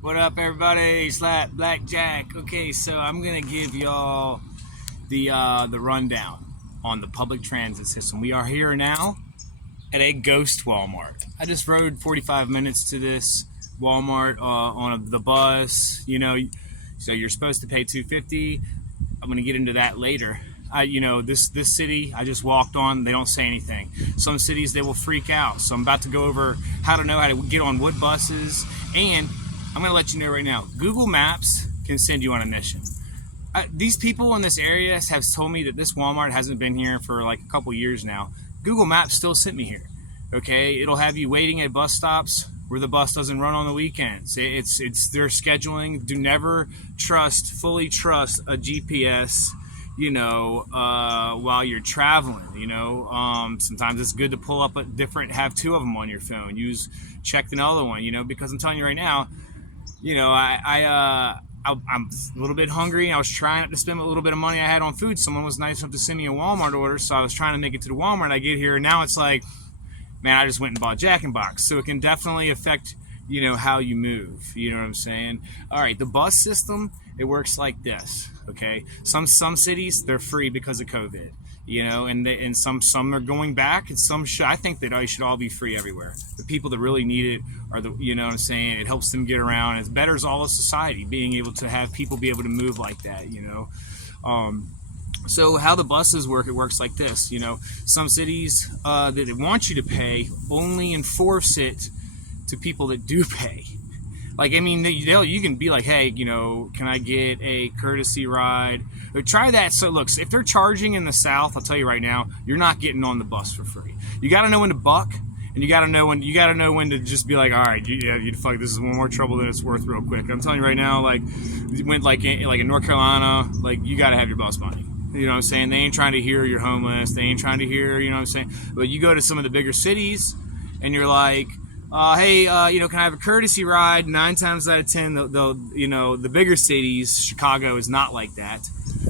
What up, everybody? Slap Blackjack. Okay, so I'm gonna give y'all the rundown on the public transit system. We are here now at a ghost Walmart. I just rode 45 minutes to this Walmart on the bus. So you're supposed to pay $2.50. I'm gonna get into that later. This city I just walked on, they don't say anything. Some cities they will freak out. So I'm about to go over how to get on wood buses, and I'm going to let you know right now, Google Maps can send you on a mission. These people in this area have told me that this Walmart hasn't been here for like a couple years now. Google Maps still sent me here. Okay, it'll have you waiting at bus stops where the bus doesn't run on the weekends. It's their scheduling. Do never fully trust a GPS, while you're traveling. Sometimes it's good to pull up have two of them on your phone. Check another one, because I'm telling you right now, I'm a little bit hungry. I was trying to spend a little bit of money I had on food. Someone was nice enough to send me a Walmart order, so I was trying to make it to the Walmart. I get here, and now it's like, man, I just went and bought Jack in Box. So it can definitely affect, how you move. You know what I'm saying? All right, the bus system, it works like this. Okay, some cities they're free because of COVID. And some are going back, and some should. I think that they should all be free everywhere. The people that really need it are what I'm saying. It helps them get around. It betters all of society, being able to have people be able to move like that. So how the buses work, it works like this. Some cities that want you to pay only enforce it to people that do pay. Like, I mean, you can be like, hey, can I get a courtesy ride? But try that. So, look, if they're charging in the South, I'll tell you right now, you're not getting on the bus for free. You got to know when to buck, and you got to know when to just be like, all right, fuck, this is one more trouble than it's worth, real quick. I'm telling you right now, like, you went like in North Carolina, like, you got to have your bus money. You know what I'm saying? They ain't trying to hear you're homeless. They ain't trying to hear, you know what I'm saying? But you go to some of the bigger cities, and you're like, hey, can I have a courtesy ride? 9 times out of 10, the bigger cities, Chicago is not like that.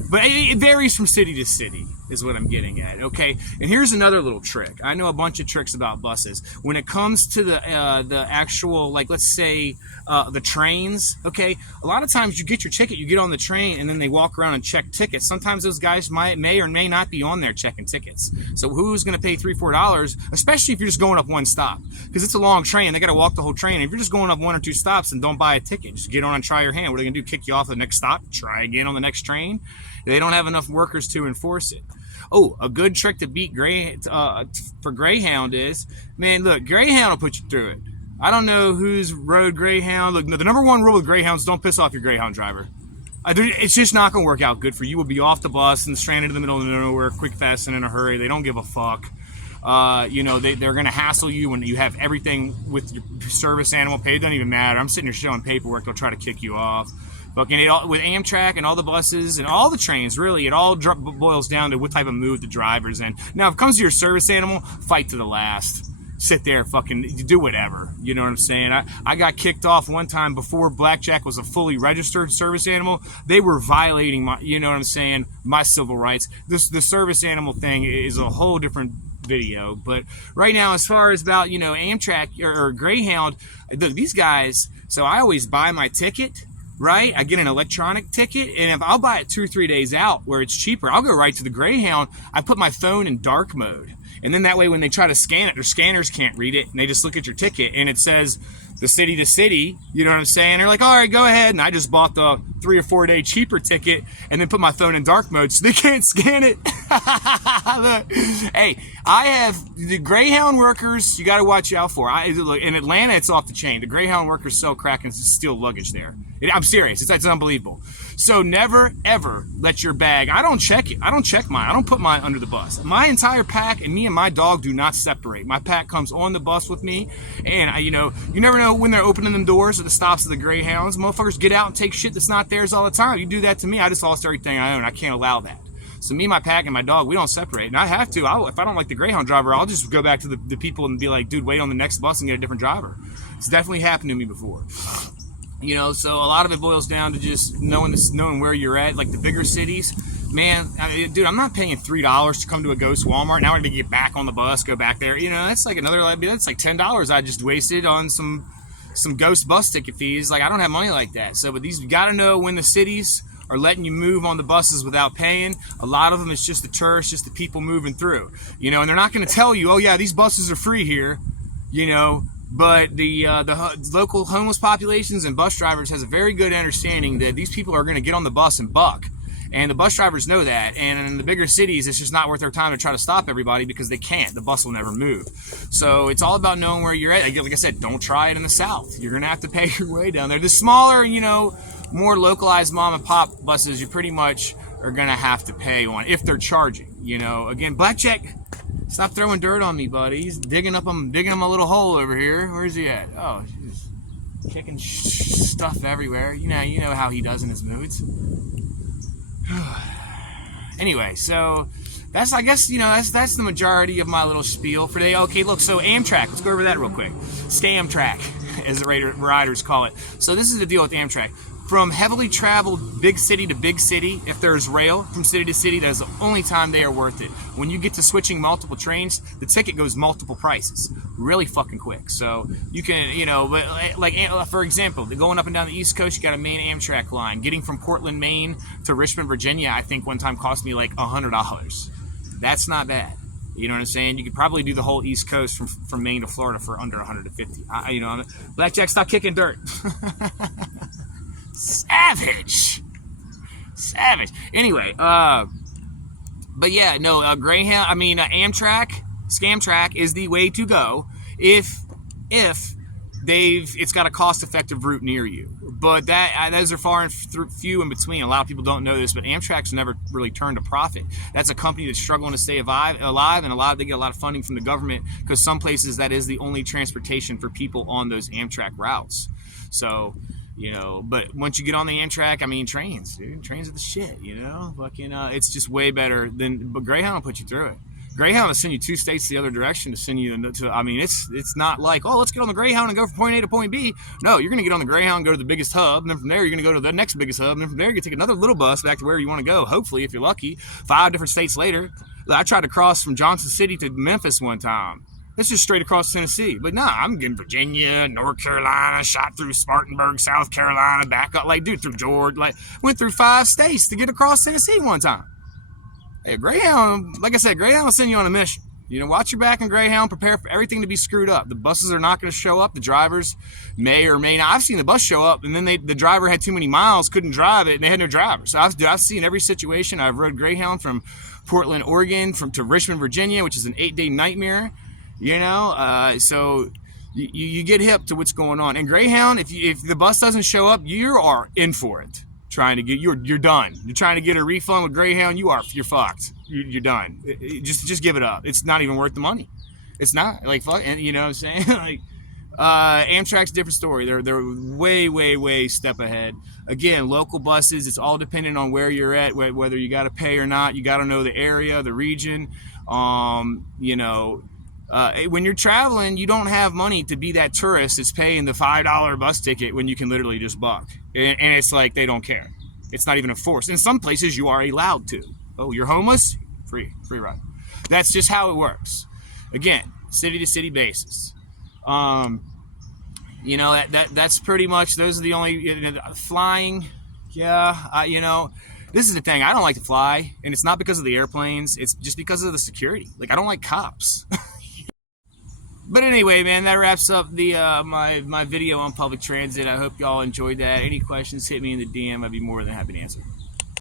But it varies from city to city, is what I'm getting at, okay? And here's another little trick. I know a bunch of tricks about buses. When it comes to the actual, like, let's say, the trains, okay? A lot of times you get your ticket, you get on the train, and then they walk around and check tickets. Sometimes those guys may or may not be on there checking tickets. So who's going to pay $3 or $4, especially if you're just going up one stop? Because it's a long train. They got to walk the whole train. If you're just going up 1 or 2 stops and don't buy a ticket, just get on and try your hand. What are they going to do? Kick you off the next stop? Try again on the next train? They don't have enough workers to enforce it. Oh, a good trick to beat for Greyhound is, man, look, Greyhound will put you through it. I don't know who's rode Greyhound. Look, the number one rule with Greyhounds, don't piss off your Greyhound driver. It's just not going to work out good for you. You will be off the bus and stranded in the middle of nowhere, quick, fast, and in a hurry. They don't give a fuck. They're going to hassle you when you have everything with your service animal paid. It doesn't even matter. I'm sitting here showing paperwork. They'll try to kick you off. With Amtrak and all the buses and all the trains, really, it all boils down to what type of mood the driver's in. Now, if it comes to your service animal, fight to the last. Sit there, fucking do whatever. You know what I'm saying? I got kicked off one time before Blackjack was a fully registered service animal. They were violating my civil rights. The service animal thing is a whole different video. But right now, as far as about, Amtrak or Greyhound, look, these guys, so I always buy my ticket. Right? I get an electronic ticket, and if I'll buy it 2 or 3 days out where it's cheaper, I'll go right to the Greyhound. I put my phone in dark mode. And then that way when they try to scan it, their scanners can't read it, and they just look at your ticket, and it says the city to city, you know what I'm saying? They're like, all right, go ahead. And I just bought the 3 or 4 day cheaper ticket and then put my phone in dark mode so they can't scan it. Look, hey, I have the Greyhound workers you got to watch out for. Look, in Atlanta, it's off the chain. The Greyhound workers sell crack and steal luggage there. I'm serious. It's unbelievable. So never, ever let your bag, I don't check it. I don't check mine. I don't put mine under the bus. My entire pack and me and my dog do not separate. My pack comes on the bus with me. And, you never know when they're opening them doors at the stops of the Greyhounds. Motherfuckers get out and take shit that's not theirs all the time. You do that to me, I just lost everything I own. I can't allow that. So me, my pack, and my dog, we don't separate. And I have to. If I don't like the Greyhound driver, I'll just go back to the people and be like, dude, wait on the next bus and get a different driver. It's definitely happened to me before. So a lot of it boils down to just knowing where you're at, like the bigger cities. Man, dude, I'm not paying $3 to come to a ghost Walmart. Now I got to get back on the bus, go back there. That's like that's like $10 I just wasted on some some ghost bus ticket fees. Like, I don't have money like that. So, but these, you got to know when the cities are letting you move on the buses without paying. A lot of them, it's just the tourists, just the people moving through, you know, and they're not going to tell you, oh yeah, these buses are free here, you know, but the local homeless populations and bus drivers has a very good understanding that these people are going to get on the bus and buck. And the bus drivers know that. And in the bigger cities, it's just not worth their time to try to stop everybody because they can't. The bus will never move. So it's all about knowing where you're at. Like I said, don't try it in the South. You're going to have to pay your way down there. The smaller, you know, more localized mom and pop buses, you pretty much are going to have to pay on if they're charging. You know, again, Blackjack, stop throwing dirt on me, buddy. He's digging him a little hole over here. Where's he at? Oh, he's kicking stuff everywhere. You know how he does in his moods. Anyway, so that's, I guess, you know, that's the majority of my little spiel for today. Okay, look, so Amtrak, let's go over that real quick. Stamtrak, as the riders call it. So this is the deal with Amtrak. From heavily traveled big city to big city, if there's rail from city to city, that's the only time they are worth it. When you get to switching multiple trains, the ticket goes multiple prices really fucking quick. So you can, you know, but like, for example, going up and down the East Coast, you got a main Amtrak line. Getting from Portland, Maine to Richmond, Virginia, I think one time cost me like $100. That's not bad. You know what I'm saying? You could probably do the whole East Coast from Maine to Florida for under $150. You know, Blackjack, stop kicking dirt. Savage. Anyway, but yeah, no, Greyhound, I mean, Amtrak, Scamtrak is the way to go if it's got a cost-effective route near you. But those are far and few in between. A lot of people don't know this, but Amtrak's never really turned a profit. That's a company that's struggling to stay alive, and they get a lot of funding from the government because some places that is the only transportation for people on those Amtrak routes. So, you know, but once you get on the Amtrak, I mean, trains, dude. Trains are the shit, you know? Fucking, it's just way better but Greyhound will put you through it. Greyhound will send you 2 states the other direction to send you to, I mean, it's not like, oh, let's get on the Greyhound and go from point A to point B. No, you're going to get on the Greyhound, go to the biggest hub, and then from there, you're going to go to the next biggest hub, and then from there, you're going to take another little bus back to where you want to go, hopefully, if you're lucky. 5 different states later. I tried to cross from Johnson City to Memphis one time. That's just straight across Tennessee. But nah, I'm getting Virginia, North Carolina, shot through Spartanburg, South Carolina, back up, like, dude, through Georgia, like, went through 5 states to get across Tennessee one time. Hey, Greyhound, like I said, Greyhound will send you on a mission. You know, watch your back in Greyhound, prepare for everything to be screwed up. The buses are not going to show up. The drivers may or may not. I've seen the bus show up, and then the driver had too many miles, couldn't drive it, and they had no driver. So I've seen every situation. I've rode Greyhound from Portland, Oregon, to Richmond, Virginia, which is an 8-day nightmare. You know, so you get hip to what's going on. And Greyhound, if the bus doesn't show up, you are in for it. You're done. You're trying to get a refund with Greyhound, you're fucked. You're done. Just give it up. It's not even worth the money. It's not, like, fuck. And you know what I'm saying? Like, Amtrak's a different story. They're way step ahead. Again, local buses, it's all dependent on where you're at, whether you got to pay or not. You got to know the area, the region. You know. When you're traveling, you don't have money to be that tourist that's paying the $5 bus ticket when you can literally just buck. And it's like they don't care. It's not even enforced. In some places, you are allowed to. Oh, you're homeless? Free ride. That's just how it works. Again, city to city basis. You know, that's pretty much, those are the only, you know, flying. Yeah, you know. This is the thing. I don't like to fly, and it's not because of the airplanes. It's just because of the security. Like, I don't like cops. But anyway, man, that wraps up the my video on public transit. I hope y'all enjoyed that. Any questions, hit me in the DM. I'd be more than happy to answer.